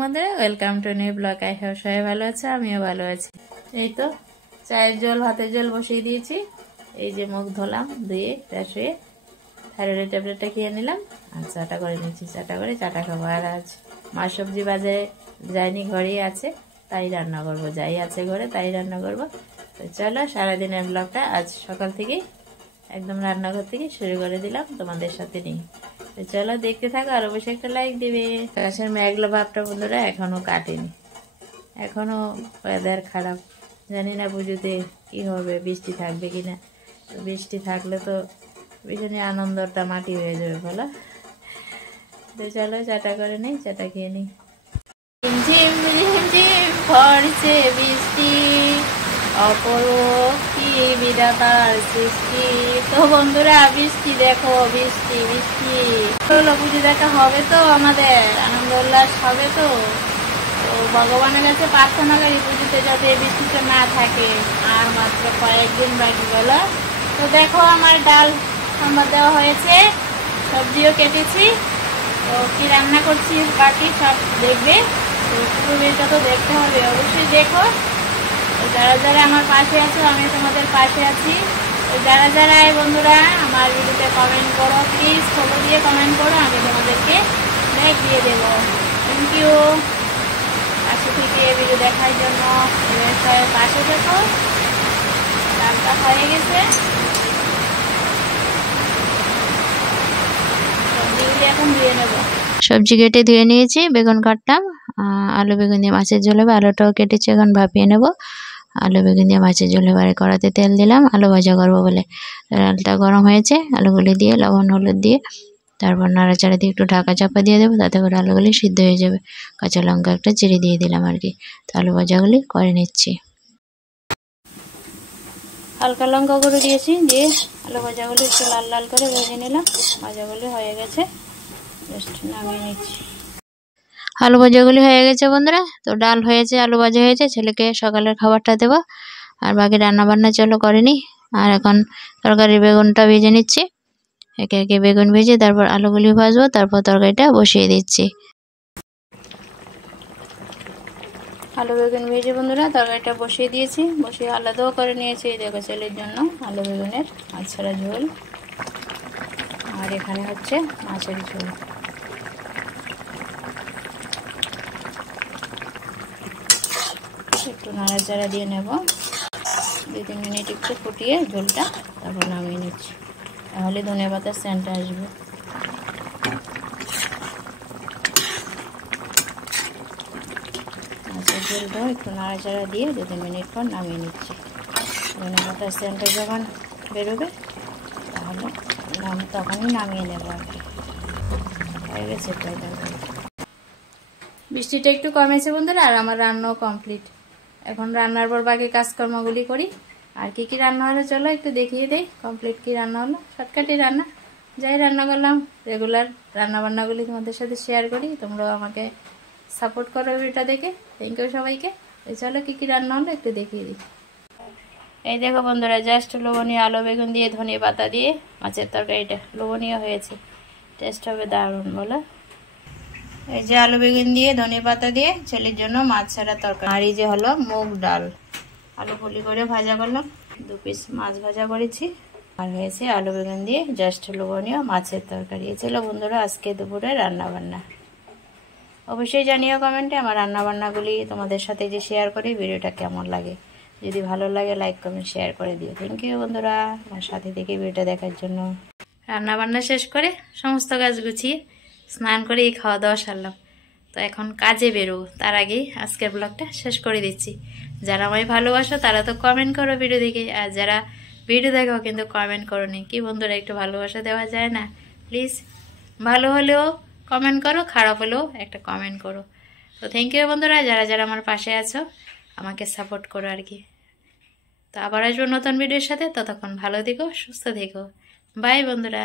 বন্ধুরা, welcome to new blog. I hope সবাই ভালো আছে, আমিও ভালো আছি। এই তো চায়ের জল, ভাতের জল বসিয়ে দিয়েছি। এই যে মুখ ধুলাম, ধুয়ে ফ্রেশ হয়ে থাইরয়েডের ট্যাবলেটটা খেয়ে নিলাম আর চাটা করে নিচ্ছি। চাটা করে চাটা খাবো। আর আজ মাছ সবজি বাজারে যায়নি, ঘরেই আছে, তাই রান্না করবো। যাই আছে ঘরে তাই রান্না করবো। তো চলো সারাদিনের ব্লগটা আজ সকাল থেকেই একদম রান্নাঘর থেকে শুরু করে দিলাম তোমাদের সাথে নিয়ে। তো চলো দেখতে থাকো, আর অবশ্যই একটা লাইক দিবে। আকাশের মেঘলা ভাবটা বন্ধুরা এখনো কাটেনি, এখনো ওয়েদার খারাপ। জানি না পুজোতে কি হবে, বৃষ্টি থাকবে কিনা। তো বৃষ্টি থাকলে তো ভীষণই আনন্দটা মাটি হয়ে যাবে বলো। তো চলো চাটা করে নিই, চাটা খেয়ে নিই। ঝিম ঝিম পড়ছে বৃষ্টি, অপরূপ কি বিধাতার সৃষ্টি। তো বন্ধুরা বৃষ্টি দেখো, বৃষ্টি বৃষ্টি হলো, পুজো দেখা হবে তো, আমাদের আনন্দ উল্লাস হবে তো। তো ভগবানের কাছে প্রার্থনা করি পুজোতে যাতে বৃষ্টিটা না থাকে। আর মাত্র কয়েকদিন বাকি বলো। তো দেখো আমার ডাল সম্বাদ দেওয়া হয়েছে, সবজিও কেটেছি। তো কি রান্না করছি বাকি সব দেখবে। তো পুরো ভিডিওটা তো দেখতে হবে, অবশ্যই দেখো। যারা যারা আমার পাশে আছো, আমি তোমাদের পাশে আছি। তো যারা যারা এই বন্ধুরা আমার ভিডিওতে কমেন্ট করো, প্লিজ ফলো দিয়ে কমেন্ট করো, আমি তোমাদেরকে লাইক দিয়ে দেবো। থ্যাংক ইউ পাশে থেকে ভিডিও দেখার জন্য। পাশে দেখো ডালটা হয়ে গেছে, সবজিগুলি এখন ধুয়ে নেবো। সবজি কেটে ধুয়ে নিয়েছি, বেগুন কাটলাম, আলু বেগুন দিয়ে মাছের ঝোল হবে। আলুটাও কেটেছি, এখন ভাপিয়ে নেব। আলু বেগুন দিয়ে মাছের ঝোল এবারে কড়াতে তেল দিলাম, আলু ভাজা করবো বলে। ডালটা গরম হয়েছে, আলুগুলি দিয়ে লবণ হলুদ দিয়ে তারপর নাড়াচাড়া দিয়ে একটু ঢাকা চাপা দিয়ে দেবো, তাতে করে আলুগুলি সিদ্ধ হয়ে যাবে। কাঁচা লঙ্কা একটা চিড়ে দিয়ে দিলাম আর কি। তো আলু ভাজাগুলি করে নিচ্ছি। হালকা লঙ্কা করে দিয়েছি, দিয়ে আলু ভাজাগুলি একটু লাল লাল করে ভেজে নিলাম। ভাজাগুলি হয়ে গেছে, জাস্ট নামিয়ে নিচ্ছি। আলু ভাজাগুলি হয়ে গেছে বন্ধুরা। তো ডাল হয়েছে, আলু ভাজা হয়েছে, ছেলেকে সকালের খাবারটা দেবো। আর বাকি রান্না বান্না চলো করেনি। আর এখন তরকারি বেগুনটা ভেজে নিচ্ছি। একে একে বেগুন ভেজে তারপর আলুগুলি ভাজবো, তারপর তরকারিটা বসিয়ে দিচ্ছি। আলু বেগুন ভেজে বন্ধুরা তরকারিটা বসিয়ে দিয়েছি, বসিয়ে আলাদাও করে নিয়েছি। দেখো ছেলের জন্য আলু বেগুনের মাছ ছাড়া ঝোল, আর এখানে হচ্ছে মাছের ঝোল। একটু নাড়াচাড়া দিয়ে নেব, 2-3 মিনিট একটু ফুটিয়ে ঝোলটা তারপর নামিয়ে নিচ্ছি, তাহলে ধনেপাতার সেন্টটা আসবে। মাছের ঝোলটাও একটু নাড়াচাড়া দিয়ে 2-3 মিনিট পর নামিয়ে নিচ্ছি। ধনেপাতার সেন্টটা যখন বেরোবে তাহলে তখনই নামিয়ে নেব আর কি। হয়ে গেছে প্রায় তরকারি। বৃষ্টিটা একটু কমেছে বন্ধুরা, আর আমার রান্নাও কমপ্লিট। এখন রান্নার পর বাকি কাজকর্মগুলি করি। আর কি কি রান্না হলো চলো একটু দেখিয়ে দেই। কমপ্লিট কি রান্না হলো, শর্টকাটে রান্না, যাই রান্না করলাম রেগুলার রান্না বান্নাগুলি তোমাদের সাথে শেয়ার করি। তোমরাও আমাকে সাপোর্ট করো ভিডিওটা দেখে, থ্যাংক ইউ সবাইকে। চলো কি কি রান্না হলো একটু দেখিয়ে দিই। এই দেখো বন্ধুরা, জাস্ট লোভনীয় আলু বেগুন দিয়ে ধনিয়া পাতা দিয়ে মাছের তরকারিটা লোভনীয় হয়েছে, টেস্ট হবে দারুণ বলো। এই যে আলু বেগুন দিয়ে ধনিয়া পাতা দিয়ে ছেলের জন্য মাছ ছাড়া তরকারি। আর এই যে হলো মুগ ডাল, আলু পুলি করে ভাজা করলাম, 2 পিস মাছ ভাজা করেছি। আর হয়েছে আলু বেগুন দিয়ে জাস্ট লোভনীয় মাছের তরকারি। এই ছিল বন্ধুরা আজকে দুপুরে রান্না বান্না। অবশ্যই জানিও কমেন্টে আমার রান্না বান্নাগুলি তোমাদের সাথে যে শেয়ার করি ভিডিওটা কেমন লাগে। যদি ভালো লাগে লাইক কমেন্ট শেয়ার করে দিও। থ্যাংক ইউ বন্ধুরা আমার সাথে থেকে ভিডিওটা দেখার জন্য। রান্না বান্না শেষ করে সমস্ত কাজ গুছিয়ে স্নান করে খাওয়া দাওয়া সারলাম। তো এখন কাজে বেরোবো, তার আগেই আজকের ব্লগটা শেষ করে দিচ্ছি। যারা আমায় ভালোবাসো তারা তো কমেন্ট করো ভিডিও দেখে, আর যারা ভিডিও দেখো কিন্তু কমেন্ট করো নি, কি বন্ধুরা একটু ভালোবাসা দেওয়া যায় না? প্লিজ ভালো হলেও কমেন্ট করো, খারাপ হলেও একটা কমেন্ট করো। তো থ্যাংক ইউ বন্ধুরা যারা যারা আমার পাশে আছো, আমাকে সাপোর্ট করো আর কি। তো আবার আসবো নতুন ভিডিওর সাথে, ততক্ষণ ভালো থেকো, সুস্থ থেকো। বাই বন্ধুরা।